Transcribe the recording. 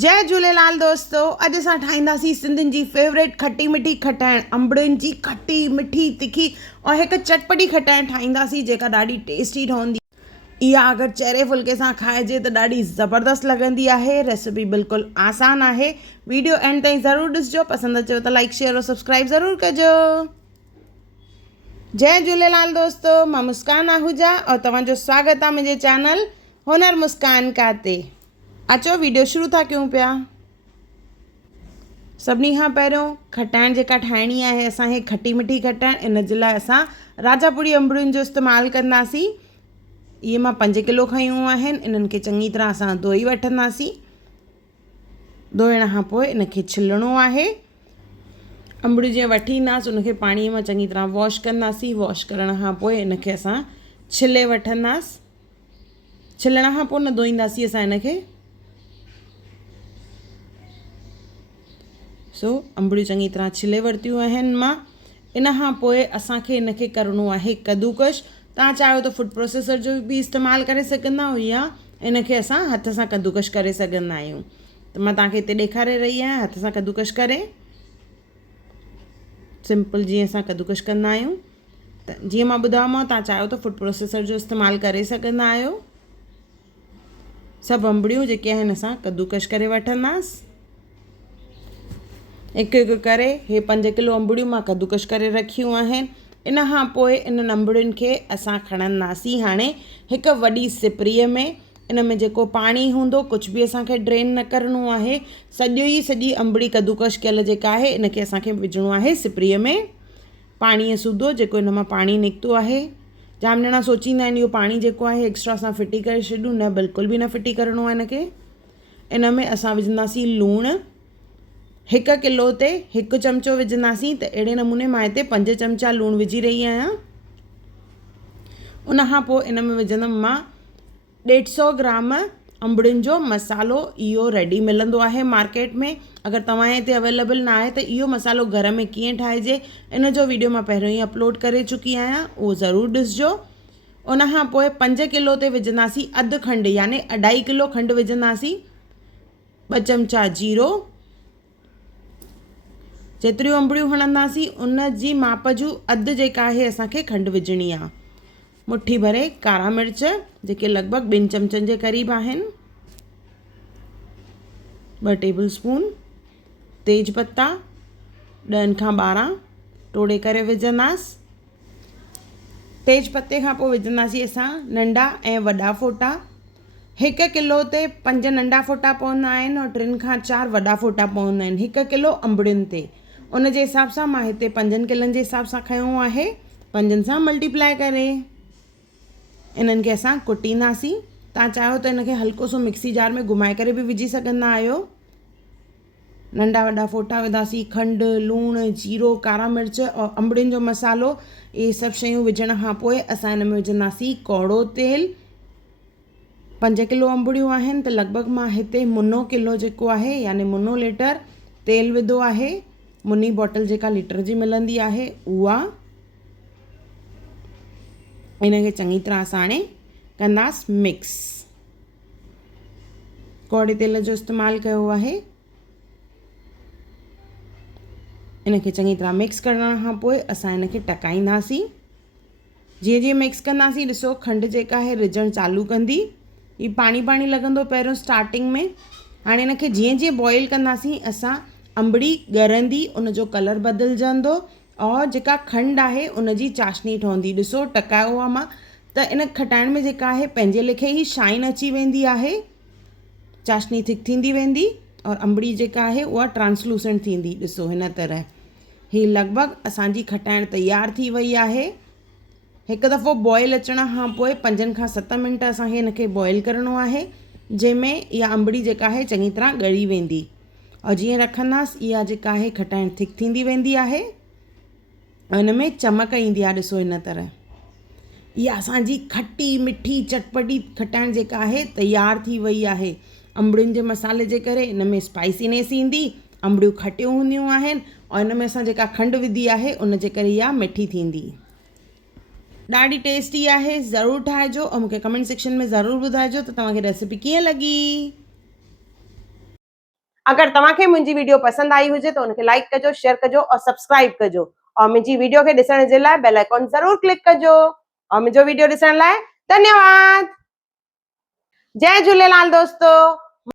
जय झूलेलाल दोस्तों। अॼु असां ठाहींदासीं सिंधियुनि जी फेवरेट खटी मिठी खटाइण, अंबड़ियुनि जी खटी मिठी तिखी और हिकु चटपटी खटाइण ठाहींदासीं जेका ॾाढी टेस्टी ठहंदी। इहा अगरि चेरे फुल्के सां खाइजे त ॾाढी ज़बरदस्त लॻंदी आहे। रेसिपी बिल्कुलु आसान आहे। वीडियो एंड ताईं ज़रूरु ॾिसिजो। पसंदि अचेव त लाइक शेयर और सब्सक्राइब ज़रूरु कजो। जय झूलेलाल दोस्तों, मां मुस्कान आहूजा और तव्हांजो स्वागत आहे मुंहिंजे चैनल हुनर मुस्कान का ते। अचो वीडियो शुरू था कयूं पिया। सभिनी खां पहिरियों खटाइण जेका ठाहिणी आहे असांखे खटी मिठी खटाइण, इन जे लाइ असां राजापुरी अंबड़ियुनि जो इस्तेमालु कंदासीं। इहे मां 5 किलो खयूं आहिनि। इन्हनि खे चङी तरह असां धोई वठंदासीं। धोइण खां पोइ इनखे छिलणो आहे। अंबड़ियूं जीअं वठी ईंदासीं उनखे पाणीअ मां चङी तरह वॉश कंदासीं। वॉश करण खां पोइ इनखे असां छिले वठंदासीं। छिलण खां पोइ न धोईंदासीं असां इनखे। अंबड़ियूं चङी तरह छिले वरितियूं आहिनि मां। इन खां पोइ असांखे इनखे करिणो आहे कद्दूकश। तव्हां चाहियो त फूड प्रोसेसर जो बि इस्तेमालु करे सघंदा आहियो या इनखे असां हथ सां कद्दूकश करे सघंदा आहियूं। त मां तव्हांखे हिते ॾेखारे रही आहियां हथ सां कद्दूकश करे। सिंपल जीअं असां कद्दूकश कंदा आहियूं। त जीअं मां ॿुधायोमांव, तव्हां चाहियो त फूड प्रोसेसर जो इस्तेमालु करे सघंदा आहियो। सभु अंबड़ियूं जेके आहिनि असां कद्दूकश करे वठंदासीं। हिकु हिकु करे हे 5 किलो अंबड़ियूं मां कद्दूकश करे रखियूं आहिनि। इन खां पोइ इन्हनि अंबड़ियुनि खे असां खणंदासीं हाणे हिकु वॾी सिपरीअ में। इन में जेको पाणी हूंदो कुझु बि असांखे ड्रेन न करिणो आहे। सॼी अंबड़ी कद्दूकश कयल जेका आहे इनखे असांखे विझणो आहे सिपरीअ में। पाणीअ सूधो जेको इन मां पाणी निकितो आहे। जाम ॼणा सोचींदा आहिनि इहो पाणी जेको आहे एक्स्ट्रा असां फिटी करे छॾियूं। न, बिल्कुलु बि न फिटी करिणो आहे इनखे। इन में असां विझंदासीं लूणु। 1 किलो ते 1 चमचो विझंदासीं। त अहिड़े नमूने मां हिते 5 चमचा लूणु विझी रही आहियां। उन खां पोइ इन में विझंदमि मां 150 ग्राम अंबड़ियुनि जो मसालो। इहो रेडी मिलंदो आहे मार्केट में। अगरि तव्हां हिते अवेलेबल न आहे त इहो मसालो घर में कीअं ठाहिजे इन जो वीडियो मां पहिरियों ई अपलोड करे चुकी आहियां, उहो ज़रूरु ॾिसिजो। उन खां पोइ 5 किलो ते विझंदासीं अधु खंडु यानी 2.5 किलो खंडु विझंदासीं। 2 चमचा जीरो। जेतिरियूं अंबड़ियूं खणंदासीं उन जी माप जूं अधु जेका आहे असांखे खंडु विझणी आहे। मुट्ठी भरे कारा मिर्च जेके लॻभॻि 2 चमचनि जे क़रीब आहिनि। 2 टेबल स्पून तेज पत्ता 10 खां 12 टोड़े करे विझंदासीं। तेज पत्ते खां पोइ विझंदासीं असां नंढा ऐं वॾा फ़ोटा। 1 किलो ते 5 नंढा फ़ोटा पवंदा आहिनि और 3 खां 4 वॾा फ़ोटा पवंदा आहिनि 1 किलो अंबड़ियुनि ते। उन जे हिसाब सां मां हिते 5 किलनि जे हिसाब सां खयों आहे। 5 सां मल्टीप्लाई करे इन्हनि खे असां कुटींदासीं। तव्हां चाहियो त इनखे हल्को सो मिक्सी जार में घुमाए करे बि विझी सघंदा आहियो। नंढा वॾा फ़ोटा विधासीं, खंडु, लूणु, जीरो, कारा मिर्च और अंबड़ियुनि जो मसालो। इहे सभु शयूं विझण खां पोइ असां हिन में विझंदासीं कौड़ो तेल। 5 किलो अंबड़ियूं आहिनि त लॻभॻि मां हिते मुनो किलो जेको आहे यानी मुनो लीटर तेल विधो आहे। मुनी बॉटल जेका लीटर जी मिलंदी आहे उहा। इनखे चङी तरह सां हाणे कंदासीं मिक्स। कौड़े तेल जो इस्तेमालु कयो आहे। इनखे चङी तरह मिक्स करण खां पोइ असां इनखे टकाईंदासीं। जीअं जीअं मिक्स कंदासीं ॾिसो खंडु जेका आहे रिझणु चालू कंदी। ही पाणी पाणी लॻंदो पहिरियों स्टार्टिंग में। हाणे इनखे जीअं जीअं बॉइल कंदासीं असां अंबड़ी ॻरंदी, उनजो कलर बदिलजंदो और जेका खंडु आहे उनजी चाशनी ठहंदी। ॾिसो टकायो आहे मां त इन खटाइण में जेका आहे पंहिंजे लेखे ई शाइन अची वेंदी आहे। चाशनी थिक थींदी वेंदी और अंबड़ी जेका आहे उहा ट्रांसलूसेंट थींदी। ॾिसो हिन तरह ही लॻभॻि असांजी खटाइण तयारु थी वई आहे। हिकु दफ़ो बॉइल अचण खां पोइ 5 खां 7 मिंट असांखे हिनखे बॉइल करिणो आहे, जंहिंमें इहा अंबड़ी जेका आहे चङी तरह ॻरी वेंदी। और जीअं रखंदासीं इहा जेका आहे खटाइण थिक थींदी वेंदी आहे। हिन में चमक ईंदी आहे। ॾिसो हिन तरह इहा असांजी खटी मिठी चटपटी खटाइण जेका आहे तयारु थी वई आहे। अंबड़ियुनि जे मसाले जे करे इन में स्पाइसीनेस ईंदी। अंबड़ियूं खटियूं हूंदियूं आहिनि और इन में असां जेका खंडु विधी आहे उन जे करे इहा मिठी थींदी। ॾाढी टेस्टी आहे। ज़रूरु ठाहिजो और मूंखे कमेंट सेक्शन में ज़रूरु ॿुधाइजो त तव्हांखे रेसिपी कीअं लॻी। अगर तव्हांखे मुंहिंजी वीडियो पसंद आई हुजे तो उनके लाइक कजो, शेयर कजो और सब्सक्राइब कजो और मुंहिंजी वीडियो के ॾिसण जे लाइ बेल आइकॉन जरूर क्लिक कजो और मुंहिंजो वीडियो ॾिसण लाइ धन्यवाद। जय झूलेलाल दोस्तों।